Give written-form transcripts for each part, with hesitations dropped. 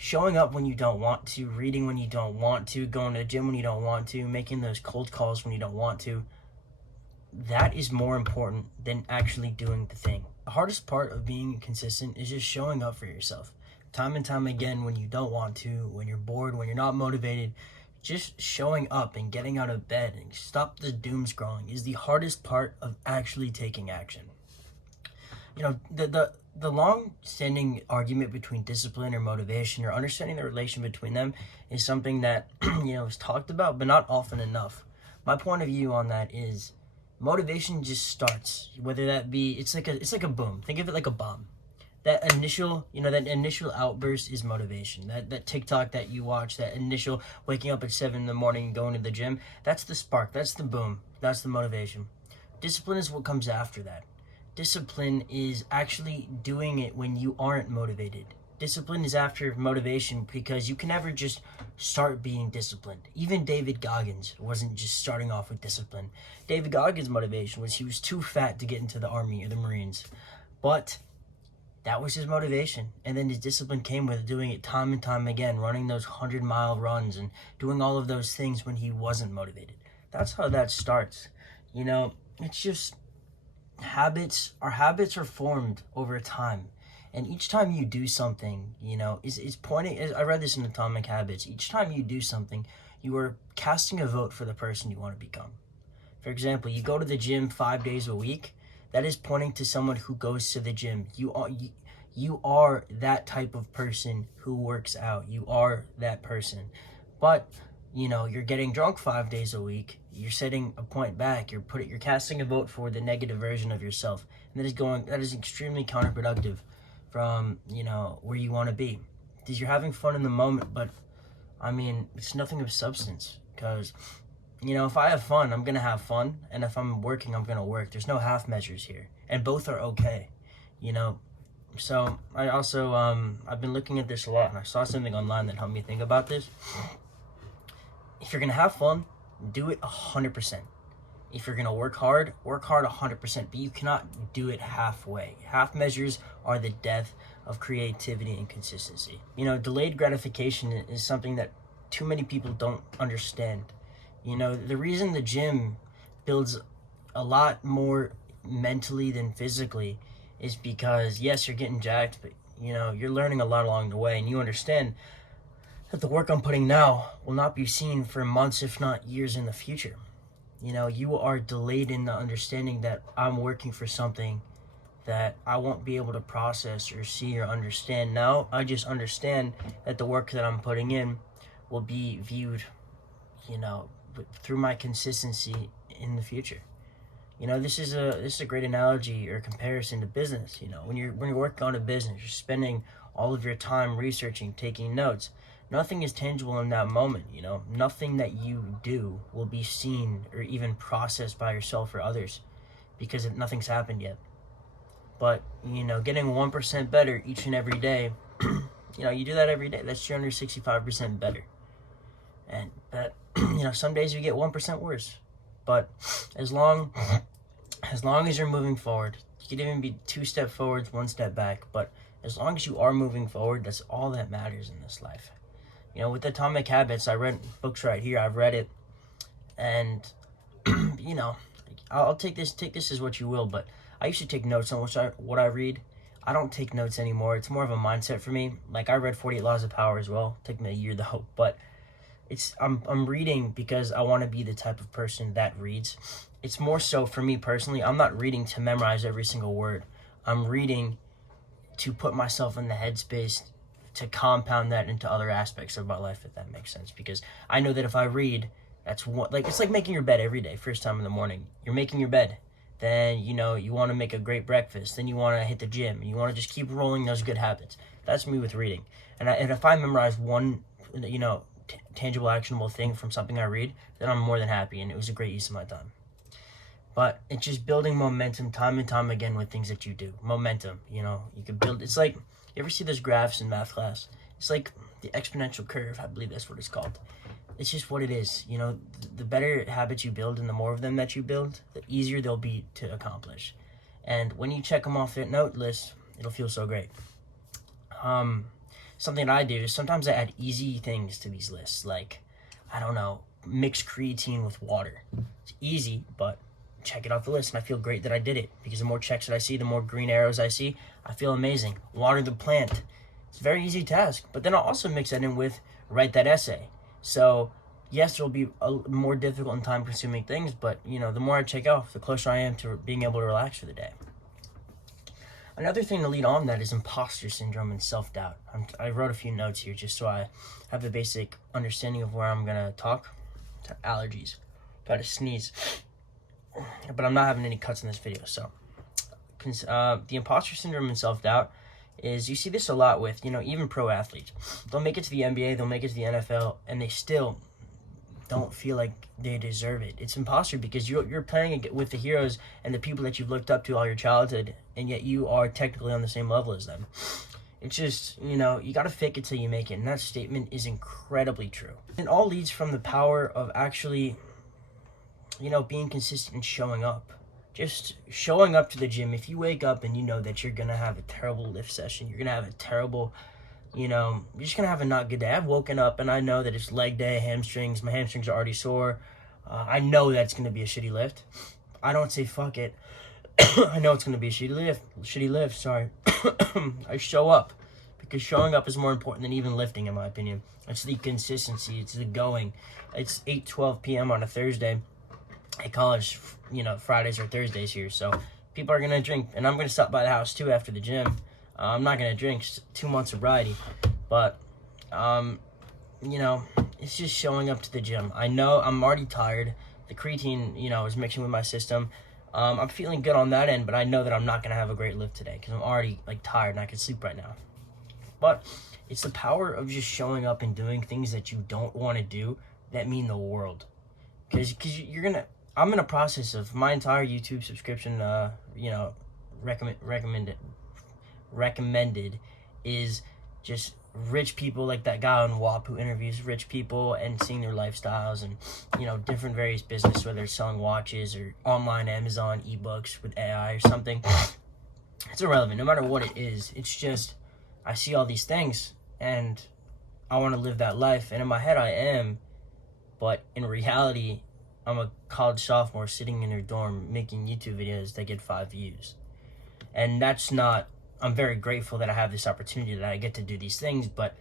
Showing up when you don't want to, reading when you don't want to, going to the gym when you don't want to, making those cold calls when you don't want to, that is more important than actually doing the thing. The hardest part of being consistent is just showing up for yourself. Time and time again, when you don't want to, when you're bored, when you're not motivated, just showing up and getting out of bed and stop the doom scrolling is the hardest part of actually taking action. The long-standing argument between discipline or motivation or understanding the relation between them is something that is talked about, but not often enough. My point of view on that is motivation just starts, whether that be it's like a boom. Think of it like a bomb. That initial outburst is motivation. That TikTok that you watch, that initial waking up at 7 in the morning and going to the gym, that's the spark, that's the boom, that's the motivation. Discipline is what comes after that. Discipline is actually doing it when you aren't motivated. Discipline is after motivation because you can never just start being disciplined. Even David Goggins wasn't just starting off with discipline. David Goggins' motivation was he was too fat to get into the Army or the Marines. But that was his motivation. And then his discipline came with doing it time and time again, running those 100-mile runs and doing all of those things when he wasn't motivated. That's how that starts. It's just habits are formed over time, and each time you do something, is pointing. I read this in Atomic Habits. Each time you do something, you are casting a vote for the person you want to become. For example, you go to the gym 5 days a week. That is pointing to someone who goes to the gym. You are that type of person who works out. You are that person. But you're getting drunk 5 days a week. You're setting a point back. You're casting a vote for the negative version of yourself, and that is extremely counterproductive from where you want to be. Because you're having fun in the moment, but it's nothing of substance. Because if I have fun, I'm gonna have fun, and if I'm working, I'm gonna work. There's no half measures here, and both are okay. So I also I've been looking at this a lot, and I saw something online that helped me think about this. If you're gonna have fun, do it 100%. If you're gonna work hard 100%, but you cannot do it halfway. Half measures are the death of creativity and consistency. Delayed gratification is something that too many people don't understand. The reason the gym builds a lot more mentally than physically is because, yes, you're getting jacked, but you're learning a lot along the way, and you understand that the work I'm putting now will not be seen for months, if not years in the future. You are delayed in the understanding that I'm working for something that I won't be able to process or see or understand. Now I just understand that the work that I'm putting in will be viewed, through my consistency in the future. This is a great analogy or comparison to business. When you're working on a business, you're spending all of your time researching, taking notes. Nothing is tangible in that moment. Nothing that you do will be seen or even processed by yourself or others because nothing's happened yet. But getting 1% better each and every day, you do that every day. That's 365% better. And that some days you get 1% worse. But as long as you're moving forward, you could even be 2 steps forward, 1 step back. But as long as you are moving forward, that's all that matters in this life. With Atomic Habits, I read books right here. I've read it, and I'll take this as what you will. But I used to take notes on what I read. I don't take notes anymore. It's more of a mindset for me. Like I read 48 Laws of Power as well. It took me a year though, but I'm reading because I want to be the type of person that reads. It's more so for me personally. I'm not reading to memorize every single word. I'm reading to put myself in the headspace to compound that into other aspects of my life, if that makes sense. Because I know that if I read, it's like making your bed every day. First time in the morning, you're making your bed. Then you want to make a great breakfast. Then you want to hit the gym. You want to just keep rolling those good habits. That's me with reading. And if I memorize one, tangible, actionable thing from something I read, then I'm more than happy, and it was a great use of my time. But it's just building momentum time and time again with things that you do. Momentum, you can build. It's like, you ever see those graphs in math class? It's like the exponential curve. I believe that's what it's called. It's just what it is. The better habits you build and the more of them that you build, the easier they'll be to accomplish. And when you check them off that note list, it'll feel so great. something that I do is sometimes I add easy things to these lists, like, I don't know, mix creatine with water. It's easy, but check it off the list, and I feel great that I did it, because the more checks that I see, the more green arrows I see, I feel amazing. Water the plant. It's a very easy task, but then I'll also mix that in with write that essay. So yes, there'll be more difficult and time-consuming things, but the more I check off, the closer I am to being able to relax for the day. Another thing to lead on that is imposter syndrome and self-doubt. I wrote a few notes here just so I have a basic understanding of where I'm gonna talk. Allergies, got to sneeze, but I'm not having any cuts in this video. So, the imposter syndrome and self-doubt is, you see this a lot with even pro athletes. They'll make it to the NBA, they'll make it to the NFL, and they still don't feel like they deserve it. It's imposter because you're playing with the heroes and the people that you've looked up to all your childhood, and yet you are technically on the same level as them. It's just, you gotta fake it till you make it, and that statement is incredibly true. It all leads from the power of actually, being consistent and showing up. Just showing up to the gym. If you wake up and you know that you're gonna have a terrible lift session, you're gonna have a terrible, you're just gonna have a not good day. I've woken up and I know that it's leg day, hamstrings. My hamstrings are already sore. I know that's gonna be a shitty lift. I don't say fuck it. I know it's gonna be a shitty lift. Sorry. I show up, because showing up is more important than even lifting, in my opinion. It's the consistency. It's the going. It's 8:12 p.m. on a Thursday. At college, Fridays or Thursdays here, so people are gonna drink, and I'm gonna stop by the house too after the gym. I'm not gonna drink, 2 months sobriety, but it's just showing up to the gym. I know I'm already tired. The creatine, is mixing with my system. I'm feeling good on that end, but I know that I'm not gonna have a great lift today because I'm already tired and I can sleep right now. But it's the power of just showing up and doing things that you don't want to do that mean the world, because I'm in a process of my entire YouTube subscription, recommended is just rich people, like that guy on WAP who interviews rich people and seeing their lifestyles and, different various business, whether it's selling watches or online Amazon ebooks with AI or something. It's irrelevant. No matter what it is, it's just, I see all these things and I want to live that life. And in my head I am, but in reality, I'm a college sophomore sitting in her dorm making YouTube videos that get 5 views. And I'm very grateful that I have this opportunity, that I get to do these things, but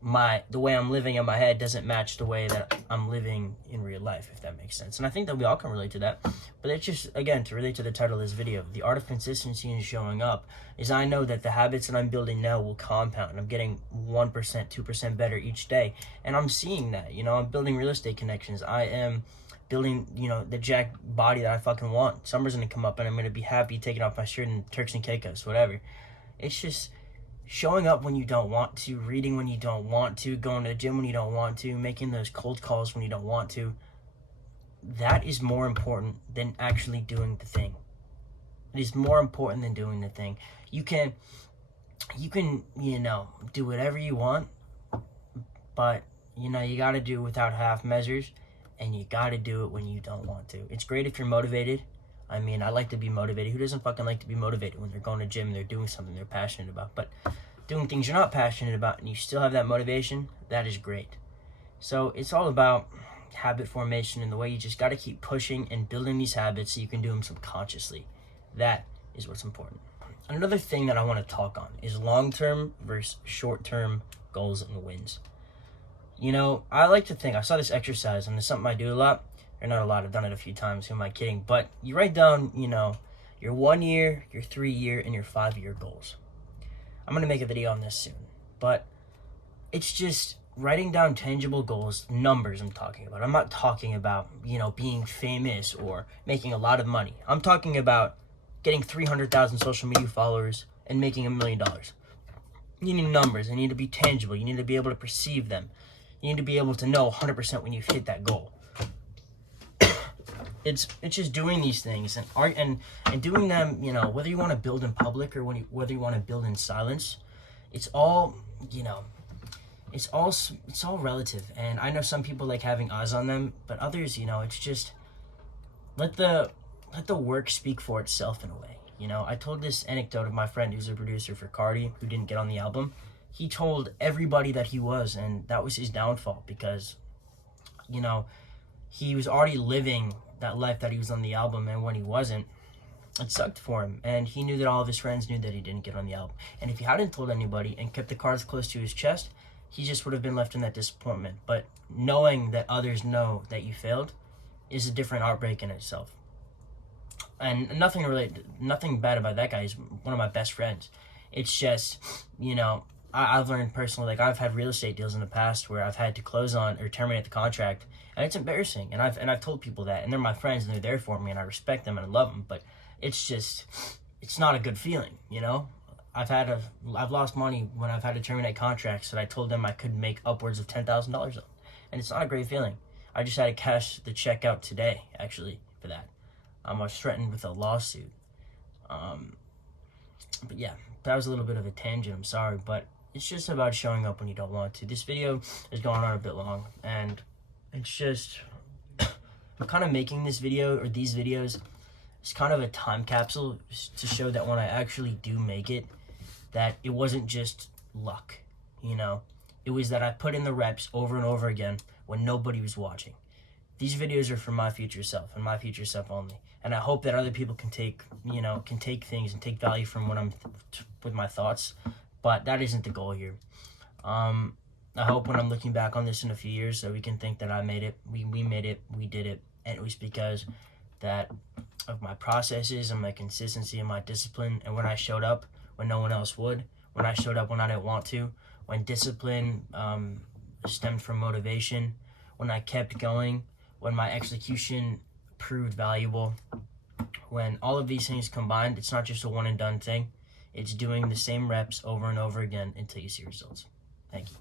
the way I'm living in my head doesn't match the way that I'm living in real life, if that makes sense. And I think that we all can relate to that. But it's just, again, to relate to the title of this video, the art of consistency and showing up, is I know that the habits that I'm building now will compound. I'm getting 1%, 2% better each day. And I'm seeing that, I'm building real estate connections. I am building, the jacked body that I fucking want. Summer's gonna come up and I'm gonna be happy taking off my shirt and Turks and Caicos, whatever. It's just showing up when you don't want to, reading when you don't want to, going to the gym when you don't want to, making those cold calls when you don't want to. That is more important than actually doing the thing. It is more important than doing the thing. You can do whatever you want, but you gotta do it without half measures. And you gotta do it when you don't want to. It's great if you're motivated. I mean, I like to be motivated. Who doesn't fucking like to be motivated when they're going to the gym and they're doing something they're passionate about? But doing things you're not passionate about and you still have that motivation, that is great. So it's all about habit formation and the way you just gotta keep pushing and building these habits so you can do them subconsciously. That is what's important. Another thing that I want to talk on is long-term versus short-term goals and wins. I like to think, I saw this exercise, and it's something I do a lot, or not a lot, I've done it a few times, who am I kidding, but you write down, your 1 year, your 3 year, and your 5 year goals. I'm going to make a video on this soon, but it's just writing down tangible goals, numbers I'm talking about. I'm not talking about, being famous or making a lot of money. I'm talking about getting 300,000 social media followers and making $1 million. You need numbers, they need to be tangible, you need to be able to perceive them. You need to be able to know 100% when you've hit that goal. It's just doing these things and doing them, whether you want to build in public or whether you want to build in silence. It's all, it's all relative. And I know some people like having eyes on them, but others, it's just let the work speak for itself in a way. I told this anecdote of my friend who's a producer for Cardi, who didn't get on the album. he told everybody that he was, and that was his downfall because, you know, he was already living that life that he was on the album, and when he wasn't, it sucked for him. And he knew that all of his friends knew that he didn't get on the album. And if he hadn't told anybody and kept the cards close to his chest, he just would have been left in that disappointment. But knowing that others know that you failed is a different heartbreak in itself. And nothing bad about that guy. He's one of my best friends. It's just, you know, I've learned personally, like I've had real estate deals in the past where I've had to close on or terminate the contract, and it's embarrassing. And I've told people that, and they're my friends and they're there for me, and I respect them and I love them. But it's not a good feeling, you know. I've lost money when I've had to terminate contracts that I told them I could make upwards of $10,000 on, and it's not a great feeling. I just had to cash the check out today, actually, for that. I was threatened with a lawsuit. But yeah, that was a little bit of a tangent, I'm sorry, but it's just about showing up when you don't want to. This video is going on a bit long, and it's just, I'm kind of making this video, or these videos, it's kind of a time capsule to show that when I actually do make it, that it wasn't just luck, you know? It was that I put in the reps over and over again when nobody was watching. These videos are for my future self, and my future self only. And I hope that other people can take things and take value from what I'm with my thoughts. But that isn't the goal here. I hope when I'm looking back on this in a few years that we can think that I made it, we made it, we did it, and it was because that of my processes and my consistency and my discipline, and when I showed up when no one else would, when I showed up when I didn't want to, when discipline stemmed from motivation, when I kept going, when my execution proved valuable, when all of these things combined, it's not just a one and done thing. It's doing the same reps over and over again until you see results. Thank you.